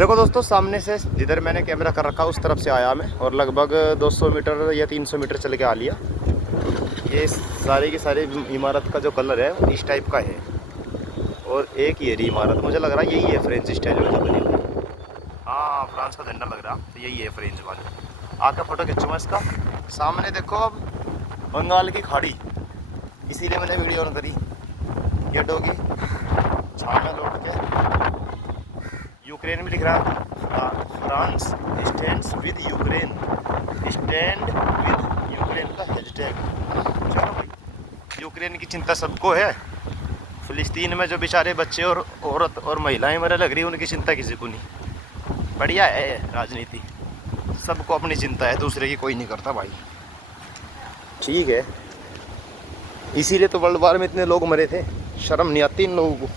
देखो दोस्तों, सामने से जिधर मैंने कैमरा कर रखा उस तरफ से आया मैं, और लगभग 200 मीटर या 300 मीटर चल के आ लिया। ये सारी की सारी इमारत का जो कलर है वो इस टाइप का है। और एक ये रही इमारत, मुझे लग रहा है यही है फ्रेंच स्टाइल में जो बनी हुई। हाँ, फ्रांस का झंडा लग रहा, तो यही है फ्रेंच वाली। आके फ़ोटो खींचूँगा इसका। सामने देखो अब बंगाल की खाड़ी, इसीलिए मैंने वीडियो ऑन करी। ये डोगी छाव में लौट के यूक्रेन भी लिख रहा है। France stands with Ukraine, stand with Ukraine का हैशटैग। चलो भाई, यूक्रेन की चिंता सबको है। फिलिस्तीन में जो बेचारे बच्चे और औरत और महिलाएं मरे लग रही, उनकी चिंता किसी को नहीं। बढ़िया है राजनीति, सबको अपनी चिंता है, दूसरे की कोई नहीं करता भाई। ठीक है, इसीलिए तो वर्ल्ड वार में इतने लोग मरे थे। शर्म नहीं आती इन लोगों को,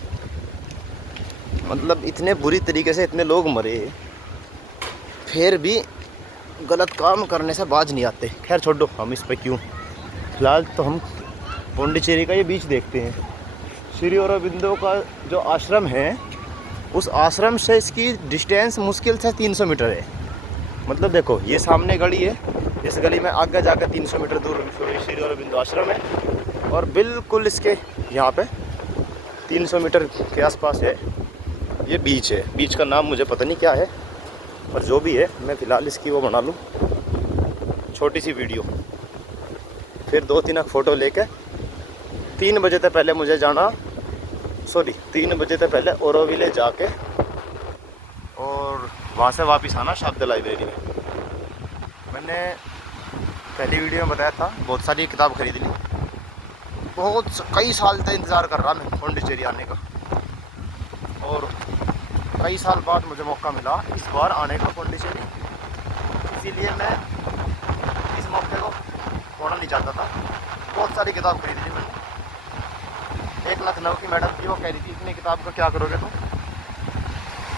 मतलब इतने बुरी तरीके से इतने लोग मरे, फिर भी गलत काम करने से बाज नहीं आते। खैर छोड़ो, हम इस पे क्यों। फिलहाल तो हम पौंडीचेरी का ये बीच देखते हैं। श्री अरबिंदो का जो आश्रम है, उस आश्रम से इसकी डिस्टेंस मुश्किल से 300 मीटर है। मतलब देखो, ये सामने गली है, इस गली में आगे जाकर 300 मीटर दूर श्री अरबिंदो आश्रम है, और बिल्कुल इसके यहाँ पे 300 मीटर के आसपास है ये बीच है। बीच का नाम मुझे पता नहीं क्या है, पर जो भी है मैं फ़िलहाल इसकी वो बना लूँ छोटी सी वीडियो, फिर 2-3 फ़ोटो लेके 3 बजे से पहले मुझे जाना, 3 बजे से पहले ओरोविले जाके और वहाँ से वापस आना शब्द लाइब्रेरी में। मैंने पहली वीडियो में बताया था, बहुत सारी किताब खरीद ली। कई साल से इंतज़ार कर रहा मैं पौंडीचेरी आने का, और कई साल बाद मुझे मौका मिला इस बार आने का पौंडीचेरी। इसीलिए मैं इस मौके को खोना नहीं चाहता था। बहुत सारी किताब खरीद ली मैंने। एक लखनऊ की मैडम थी, वो कह रही थी इतनी किताब का क्या करोगे तुम।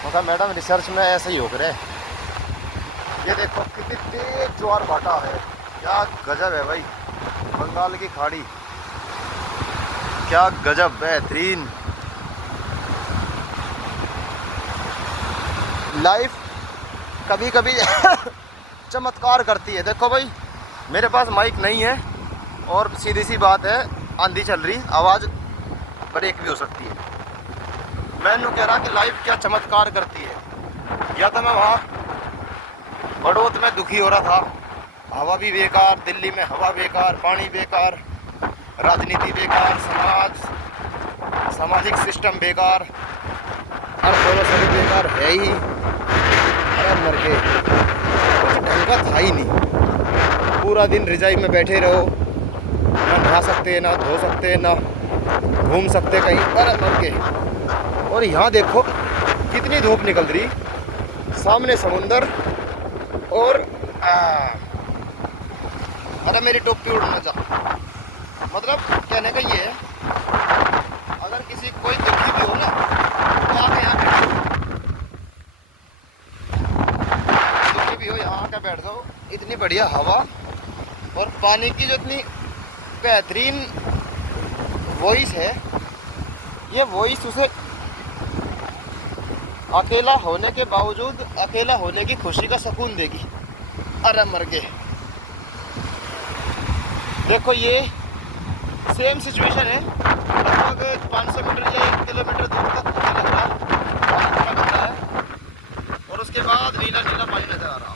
मतलब मैडम रिसर्च में ऐसा ही हो करे। ये देखो कितनी तेज ज्वार भाटा है, क्या गजब है भाई। बंगाल की खाड़ी, क्या गजब, बेहतरीन। लाइफ कभी कभी चमत्कार करती है। देखो भाई, मेरे पास माइक नहीं है, और सीधी सी बात है, आंधी चल रही, आवाज़ ब्रेक भी हो सकती है। मैं कह रहा कि लाइफ क्या चमत्कार करती है। या तो मैं वहाँ बड़ौत में दुखी हो रहा था, हवा भी बेकार, दिल्ली में हवा बेकार, पानी बेकार, राजनीति बेकार, सामाजिक सिस्टम बेकार, और दोनों सभी बेकार है ही। अरे मर के कुछ ढंग का था ही नहीं। पूरा दिन रजाई में बैठे रहो, ना नहा सकते, ना धो सकते, ना घूम सकते कहीं। अरे मर के। और यहाँ देखो कितनी धूप निकल रही, सामने समुंदर, और अरे मेरी टोपी उड़ना जा। मतलब कहने का ये है, अगर किसी कोई दुखी भी हो ना, तो आके यहाँ दुखी भी हो, यहाँ आके बैठ जाओ। इतनी बढ़िया हवा, और पानी की जो इतनी बेहतरीन वॉइस है, ये वॉइस उसे अकेला होने के बावजूद अकेला होने की खुशी का सुकून देगी। अरे मर गए। देखो ये सेम सिचुएशन है, लगभग 500 मीटर या 1 किलोमीटर दूर तक मुझे लग रहा है, और उसके बाद नीला नीला पानी नजर आ रहा।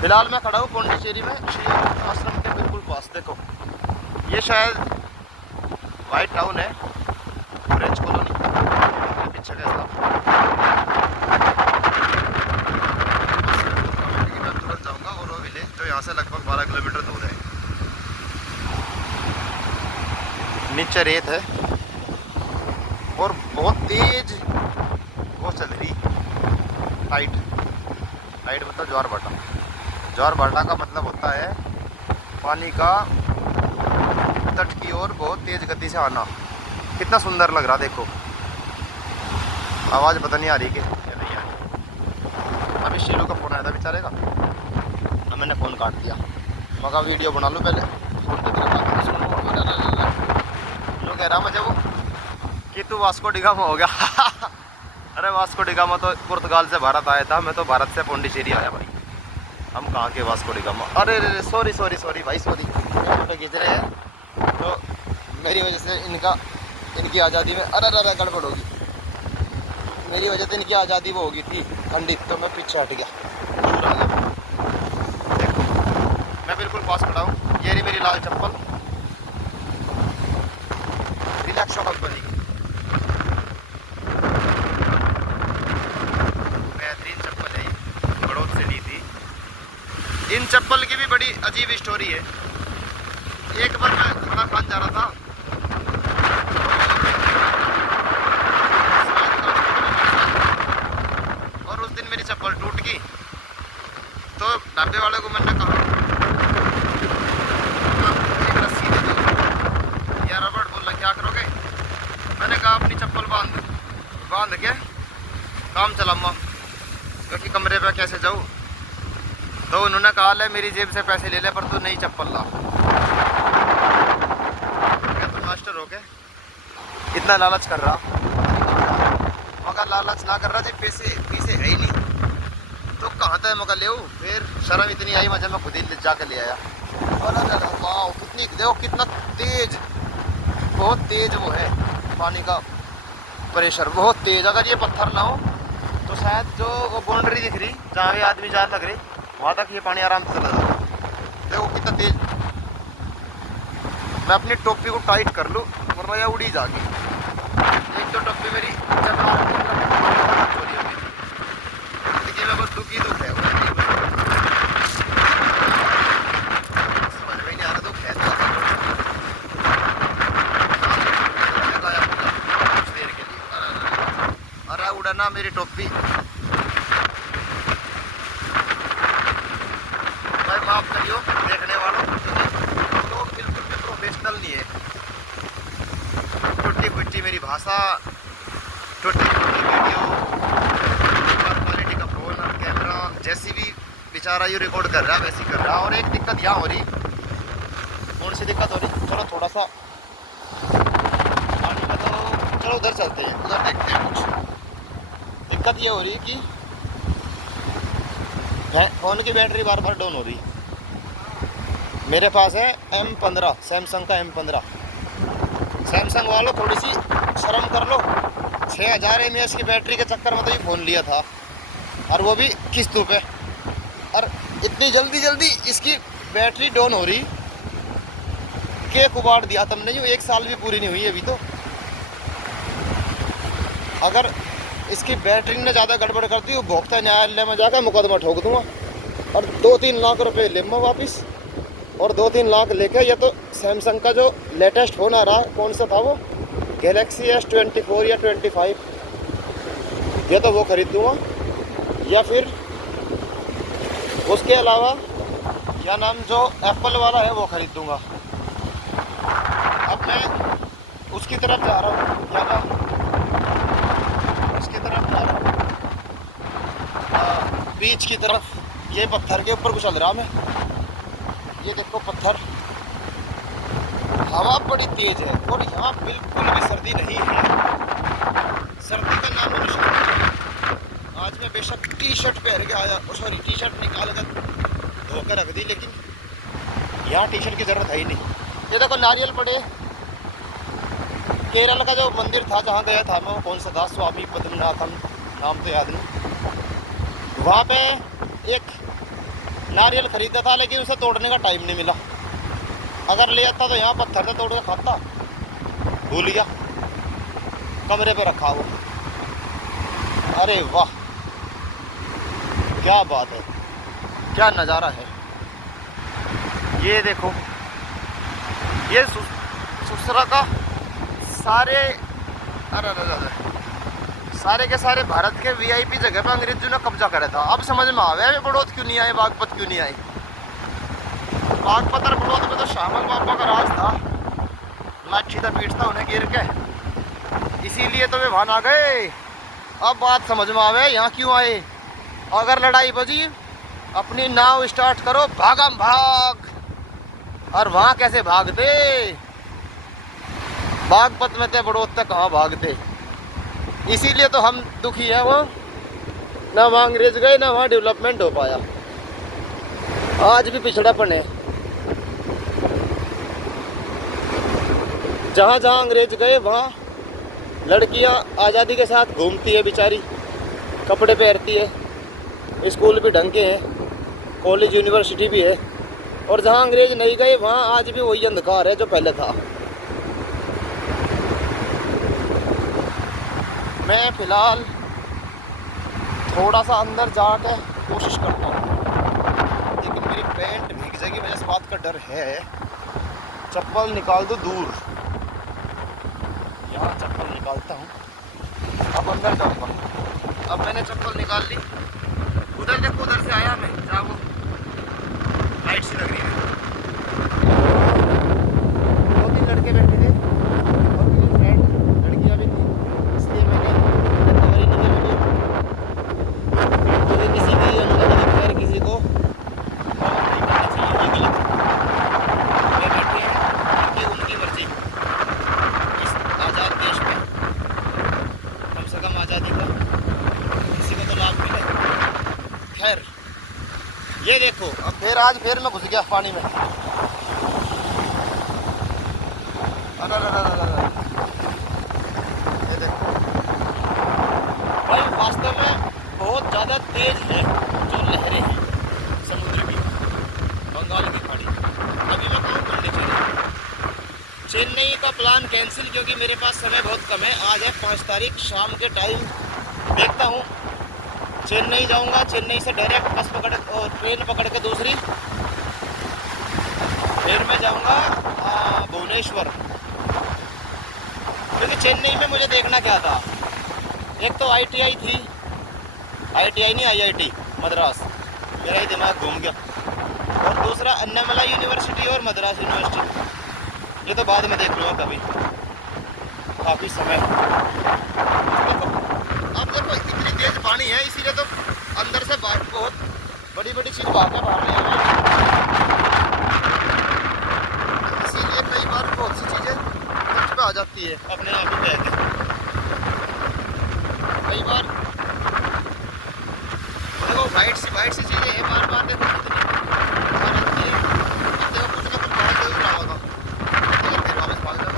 फिलहाल मैं खड़ा हूँ पौंडीचेरी में, श्री आश्रम के बिल्कुल पास। देखो ये शायद वाइट टाउन है, फ्रेंच कॉलोनी पीछे कैसा। मैं तुरंत जाऊँगा ओरोविले, जो यहाँ से लगभग 12 किलोमीटर दूर है। नीचे रेत है, और बहुत तेज वो चल रही, टाइट मतलब ज्वार भाटा। ज्वार भाटा का मतलब होता है पानी का तट की ओर बहुत तेज गति से आना। कितना सुंदर लग रहा, देखो। आवाज़ पता नहीं आ रही कि नहीं आ रही। अभी शेरू का फ़ोन आया था बेचारे का, अब मैंने फ़ोन काट दिया। मगर वीडियो बना लूँ पहले, जो कह रहा मुझे वो कि तू वास्को डी गामा हो गया। अरे वास्को डिगामा तो पुर्तगाल से भारत आया था, मैं तो भारत से पौंडीचेरी आया भाई। हम कहाँ के वास्को डिगामा। अरे रे सॉरी सॉरी सॉरी भाई सॉरी, फोटो खींच रहे हैं तो मेरी वजह से इनकी आज़ादी में अरे गड़बड़ होगी। मेरी वजह से इनकी आज़ादी वो होगी थी खंडित, तो मैं पीछे हट गया, दूर आ गया। देखो मैं बिल्कुल पास खड़ा हूँ, ये रही मेरी लाल चप्पल रिलैक्सो कंपनी की, बेहतरीन चप्पल है, बड़ौद से ली थी। इन चप्पल की भी बड़ी अजीब स्टोरी है। एक बार मैं खाना खान जा रहा था, और उस दिन मेरी चप्पल टूट गई। तो ढाबे वाले को मैंने कहा एक रस्सी दे दो या रबड़। बोला क्या करोगे? मैंने कहा अपनी चप्पल बांध के काम चलाऊंगा, क्योंकि कमरे पे कैसे जाऊँ। तो उन्होंने कहा ले मेरी जेब से पैसे ले ले, पर तू नई चप्पल ला। क्या तुम मास्टर हो गए? इतना लालच कर रहा, मगर लालच ना कर रहा जी, पैसे है ही नहीं तो कहाँ तक मगर ले। फिर शर्म इतनी आई मुझे, मैं खुद ही जाके ले आया। अरे वाह कितनी, देखो कितना तेज, बहुत तेज वो है पानी का प्रेशर, बहुत तेज। अगर ये पत्थर ना हो तो शायद जो वो बाउंड्री दिख रही जहाँ ये आदमी जा लग रही, वहाँ तक ये पानी आराम से चला जाता। देखो कितना तेज। मैं अपनी टोपी को टाइट कर लूँ वरना यह उड़ी जाएगी। एक तो टोपी मेरी चोरी हो गई, देखिए मैं बस दुख है, समझ में नहीं आ रहा दुख है। कुछ देर के लिए अरे उड़ा ना मेरी टोपी। भाई माफ करियो देखने वालों, लोग बिल्कुल भी प्रोफेशनल नहीं है। टूटी फूटी मेरी भाषा, टूटी फूटी वीडियो, क्वालिटी का फोन और कैमरा, जैसी भी बेचारा ये रिकॉर्ड कर रहा है वैसी कर रहा। और एक दिक्कत यहाँ हो रही, कौन सी दिक्कत हो रही? चलो थोड़ा सा पानी का, तो चलो उधर चलते हैं, उधर देखते हैं। कुछ दिक्कत ये हो रही कि फ़ोन की बैटरी बार बार डाउन हो रही। मेरे पास है M15, सैमसंग का M15। सैमसंग वालों थोड़ी सी शर्म कर लो, 6000 mAh की बैटरी के चक्कर में तो ये फ़ोन लिया था, और वो भी किस्तों पे। और इतनी जल्दी इसकी बैटरी डाउन हो रही के कुबाड़ दिया तुमने, जो 1 साल भी पूरी नहीं हुई अभी तो। अगर इसकी बैटरी ने ज़्यादा गड़बड़ करती हूँ, भोक्ता न्यायालय में जाकर मुकदमा ठोक दूँगा और 2-3 लाख रुपए ले मैं वापस। और 2-3 लाख लेके या तो सैमसंग का जो लेटेस्ट फ़ोन आ रहा है, कौन सा था वो, गैलेक्सी S24 या 25, या तो वो खरीद दूँगा, या फिर उसके अलावा क्या नाम जो एप्पल वाला है वो खरीद दूँगा। अब मैं उसकी तरफ जा रहा हूँ, क्या नाम उसकी तरफ जा रहा हूँ, बीच की तरफ। ये पत्थर के ऊपर कुचल रहा मैं, ये देखो पत्थर। हवा बड़ी तेज है और यहाँ बिल्कुल भी सर्दी नहीं है, सर्दी का नाम निशान। आज मैं बेशक टी-शर्ट पहन के आया, सॉरी टी-शर्ट निकाल कर धोकर रख दी, लेकिन यहाँ टी-शर्ट की ज़रूरत है ही नहीं। ये देखो नारियल पड़े। केरल का जो मंदिर था जहाँ गया था मैं, वो कौन सा था, स्वामी पद्मनाभम, नाम तो याद नहीं। वहाँ पे एक नारियल खरीदा था, लेकिन उसे तोड़ने का टाइम नहीं मिला। अगर ले आता तो यहाँ पत्थर से तोड़ के खाता, भूल गया, कमरे पे रखा वो। अरे वाह क्या बात है, क्या नज़ारा है। ये देखो, ये सुसरा का सारे, अरे सारे के सारे भारत के VIP जगह पे अंग्रेजों ने कब्जा करा था। अब समझ में आ गया बड़ौद क्यों नहीं आए, बागपत क्यों नहीं आए। बागपत और बड़ौद में तो श्यामल बाबा का राज था, लाठी था पीट था उन्हें गिर के, इसीलिए तो वे वहाँ आ गए। अब बात समझ में आवे यहाँ क्यों आए। अगर लड़ाई बजी, अपनी नाव स्टार्ट करो, भागम भाग। और वहाँ कैसे भागते, बागपत में थे, बड़ौद तक कहाँ भागते। इसीलिए तो हम दुखी हैं वहाँ, ना वहाँ अंग्रेज गए ना वहाँ डेवलपमेंट हो पाया, आज भी पिछड़ापन है। जहाँ जहाँ अंग्रेज गए वहाँ लड़कियाँ आज़ादी के साथ घूमती है बेचारी, कपड़े पहनती है, स्कूल भी ढंग के हैं, कॉलेज यूनिवर्सिटी भी है। और जहाँ अंग्रेज नहीं गए वहाँ आज भी वही अंधकार है जो पहले था। मैं फ़िलहाल थोड़ा सा अंदर जाके कोशिश करता हूँ, लेकिन मेरी पैंट भीग जाएगी, मुझे इस बात का डर है। चप्पल निकाल दो दूर, यहाँ चप्पल निकालता हूँ, अब अंदर जाऊँगा। अब मैंने चप्पल निकाल ली, उधर देखो, उधर से आया मैं, जहाँ वो लाइट सी लग रही है। दो तीन लड़के बैठे थे और मेरी फ्रेंड लड़कियाँ भी थी, इसलिए मैंने कवर ही नहीं किया वीडियो, क्योंकि किसी की अंदर खैर किसी को नहीं करना चाहिए, ये गलत। वे बैठे हैं उनकी उनकी मर्जी इस आज़ाद देश में, कम से कम आज़ादी का किसी को तो लाभ मिले। खैर ये देखो, अब फिर मैं घुस गया पानी में। ये देखो भाई, वास्तव में बहुत ज़्यादा तेज है जो लहरें हैं समुद्र की, बंगाल की खाड़ी। अभी मैं कहूँ पौंडीचेरी, चेन्नई का प्लान कैंसिल, क्योंकि मेरे पास समय बहुत कम है। आज है 5 तारीख, शाम के टाइम देखता हूँ चेन्नई जाऊंगा, चेन्नई से डायरेक्ट बस पकड़ और ट्रेन पकड़ के दूसरी, फिर मैं जाऊंगा भुवनेश्वर। क्योंकि चेन्नई में मुझे देखना क्या था, एक तो ITI थी, ITI नहीं IIT मद्रास, मेरा ही दिमाग घूम गया, और दूसरा अन्नामला यूनिवर्सिटी और मद्रास यूनिवर्सिटी, ये तो बाद में देख लूँगा कभी, काफ़ी समय। अब देखो इतनी तेज पानी है, इसीलिए तो अंदर से बाहर बहुत बड़ी बड़ी चीज़ भाग रही है, इसीलिए कई बार बहुत सी चीज़ें तट पे आ जाती है अपने आप ही बह के। कई बार देखो वाइट सी चीज़ें हैं, बार बार देखो कितनी बार आती है। अब देखो कुछ ना कुछ बहुत जरूर रहा होगा, अगर फिर वापस भाग जाओ।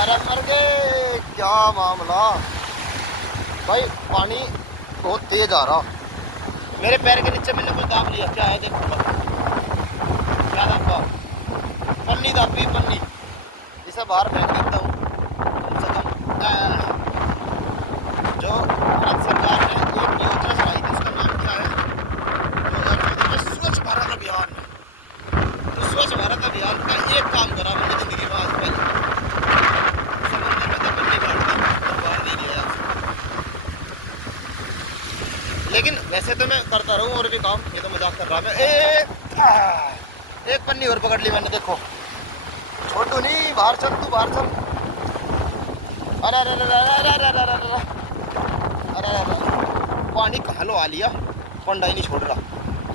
अरे मर गए, क्या मामला भाई, पानी बहुत तेज आ रहा, मेरे पैर के नीचे मैंने कुछ दाब लिया, क्या है देखो, क्या दाबा, पन्नी दाबी, पन्नी, इसे बाहर फेंक देता हूँ। कम से कम जो भारत सरकार ने एक योजना चलाई थी, उसका नाम क्या है, 2014 में स्वच्छ भारत अभियान, तो स्वच्छ भारत अभियान का एक काम करा मैंने जिंदगी में आज पहले, समंदर में तो पन्नी बांट दी और बाहर नहीं लिया। लेकिन वैसे तो मैं करता रहूँ और भी काम, ये तो मजाक कर रहा मैं। एक पन्नी और पकड़ ली मैंने, देखो छोटू नहीं, बाहर चल तू, बाहर चल। अरे अरे अरे अरे अरे अरे अरे अरे अरे, पानी कहाँ लो आ लिया, पंडा ही नहीं छोड़ रहा।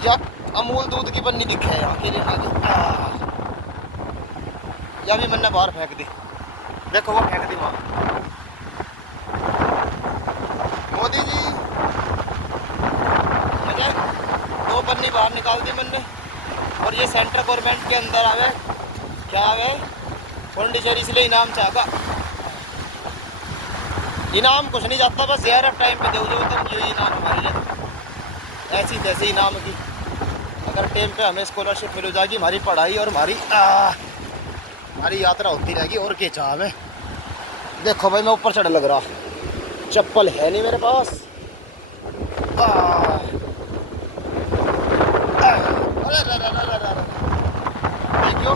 या अमूल दूध की पन्नी दिखे है अकेले आगे, या भी मैंने बाहर फेंक दी, देखो वो फेंक दी वहाँ। मोदी जी, मुझे 2 पन्नी बाहर निकाल दी मैंने, और ये सेंट्रल गवर्नमेंट के अंदर आवे, क्या आवे, पौंडीचेरी इसलिए इनाम चाहगा। इनाम कुछ नहीं जाता, बस यार अब टाइम पे दो जो तब ये इनाम हमारे लिए ऐसी तैसी इनाम की। अगर टाइम पे हमें स्कॉलरशिप मिल जाएगी, हमारी पढ़ाई और हमारी यात्रा होती रहेगी, और क्या चाह हमें। देखो भाई मैं ऊपर चढ़ लग रहा, चप्पल है नहीं मेरे पास। क्यों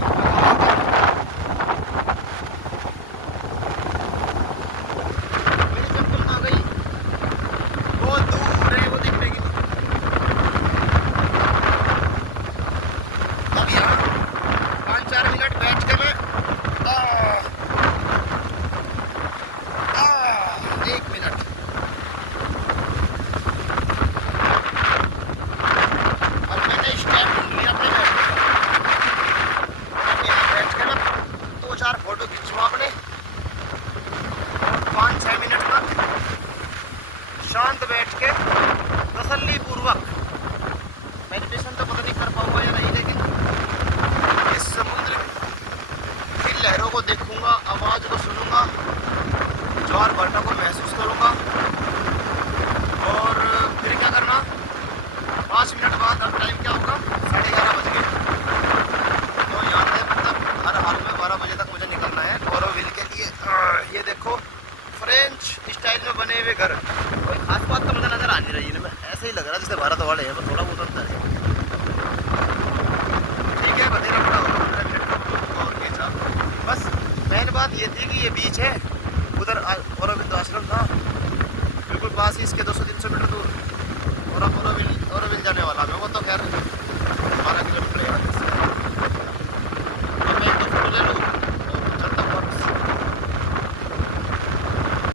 ही ये बीच है। उधर औरबिंदु आश्रम था, बिल्कुल पास ही इसके 200